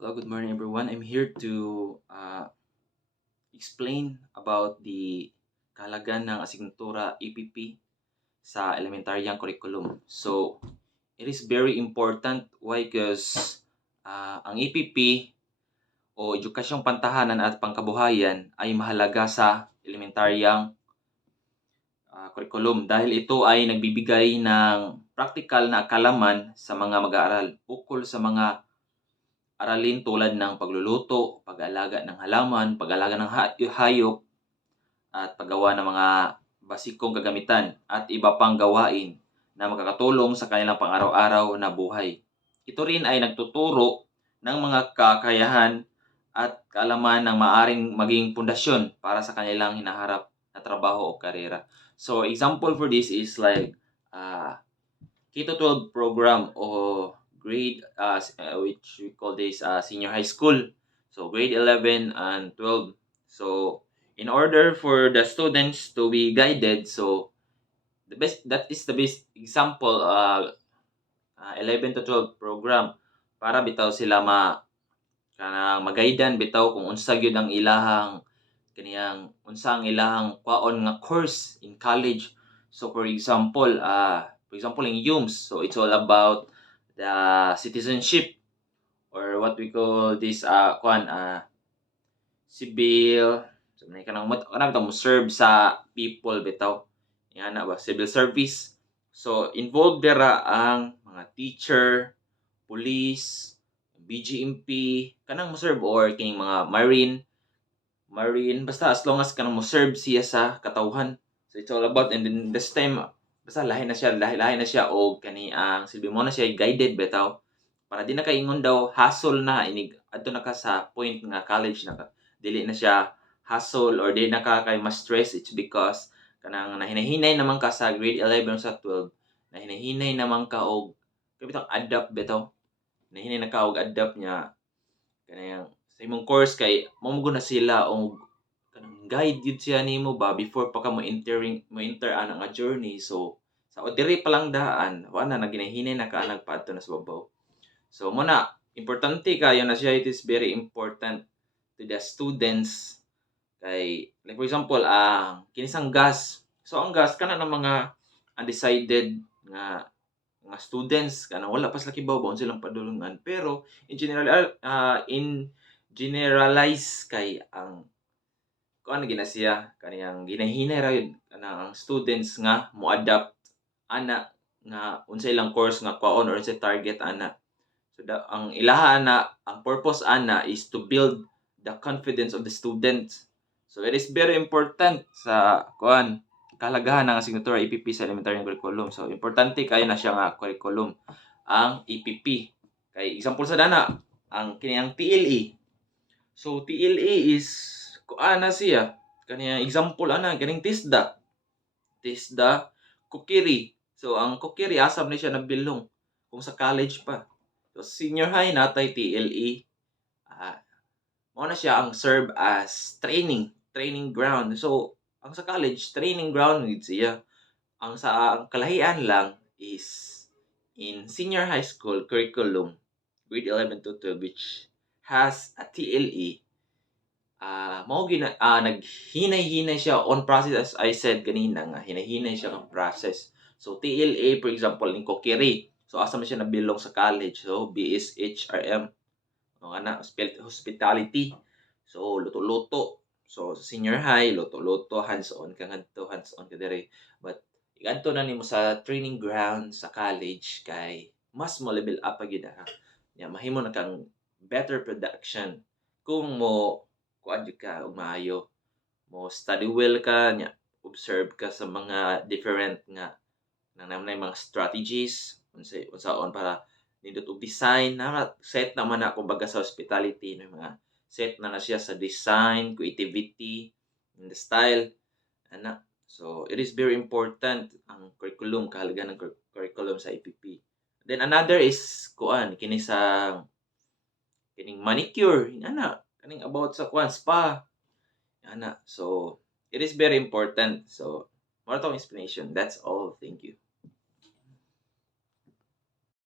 Hello, good morning, everyone. I'm here to explain about the kahalagan ng asignatura EPP sa elementaryang curriculum. So, it is very important. Why? Because ang EPP o Edukasyong Pantahanan at Pangkabuhayan ay mahalaga sa elementaryang curriculum dahil ito ay nagbibigay ng practical na kalaman sa mga mag-aaral ukol sa mga aralin tulad ng pagluluto, pag-aalaga ng halaman, pag-aalaga ng hayop, at paggawa ng mga basikong kagamitan at iba pang gawain na makakatulong sa kanilang pang-araw-araw na buhay. Ito rin ay nagtuturo ng mga kakayahan at kaalaman ng maaring maging pundasyon para sa kanilang hinaharap na trabaho o karera. So, example for this is like K-12 program o grade which we call this senior high school. So grade 11 and 12. So in order for the students to be guided, so that is the best example 11 to 12 program para bitaw sila magaidan bitaw kung unsa gyud ang ilahang kaniyang unsa ang ilahang kwaon nga course in college. So for example in UMS, so it's all about the citizenship or what we call this civil, so may kanang mo serve sa people bitaw. Yan na ba civil service. So involved dira ang mga teacher, police, BGMP, kanang mo serve or kining mga marine basta as long as kanang mo serve siya sa katawhan. So it's all about, and then this time basta lahi na siya og kani ang silbi mo na siya guided bitaw para di na kaingon daw hassle na inig adto na ka sa point nga college na ka dili na siya hassle or di na ka kay mas stress. It's because kanang nahinahinay naman ka sa grade 11 sa 12, nahinahinay naman ka og kabitang adapt bitaw, nahinay na ka og adapt niya kanang sa imong course kay mao na sila og kanang guide yun siya nimo ba before pa ka mo enter ana nga journey. So sa diri pa lang daan wala na ginahinay na ka nagpaadto na sa babaw. So muna importante kayo na siya, it is very important to the students kay like for example kinisang gas. So ang gas kana ng mga undecided nga students kana wala pa sila kibaw ba silang padulungan, pero in generalize kay ang kuan gina siya kaniyang ginahinay ra yun ang students nga mo-adapt ana nga unsa ilang course nga kwaon or unsa target ana. So ang ilaha ana, ang purpose ana is to build the confidence of the students. So it is very important sa kuan kahalagahan ng asignatura EPP sa elementary curriculum. So importante kayo na siya nga curriculum ang EPP. Kay example sa dana ang kiniyang TLE. So TLE is kuana siya kaniyang example ana kaning TISDA Kukiri. So ang Kukiri asam ni siya nabilong kung sa college pa. So senior high natay TLE. Mao na siya ang serve as training ground. So ang sa college training ground gid siya. Ang kalahian lang is in senior high school curriculum grade 11 to 12 which has a TLE. Naghinay-hinay siya on process, as I said kanina nga hinay-hinay siya ng process. So TLA for example in Kokiri, so asa man siya nabilong sa college, so BSHRM o ana hospitality, so luto-luto. So sa senior high luto-luto, hands-on ka dire, but igadto na nimo sa training ground sa college kay mas mo level up pa gyud mahimo na kang better production kung mo kuan jud ka og maayo, mo study well ka nya, observe ka sa mga different nga nanamnay mga strategies unsaon para nindot og design na set naman na kumbaga sa hospitality no mga set na siya sa design, creativity, and the style ana. So it is very important ang curriculum, kahalagahan ng curriculum sa EPP. Then another is kuan kining manicure ana kaning about sa kuan spa ana. So it is very important. So more tong explanation, that's all, thank you.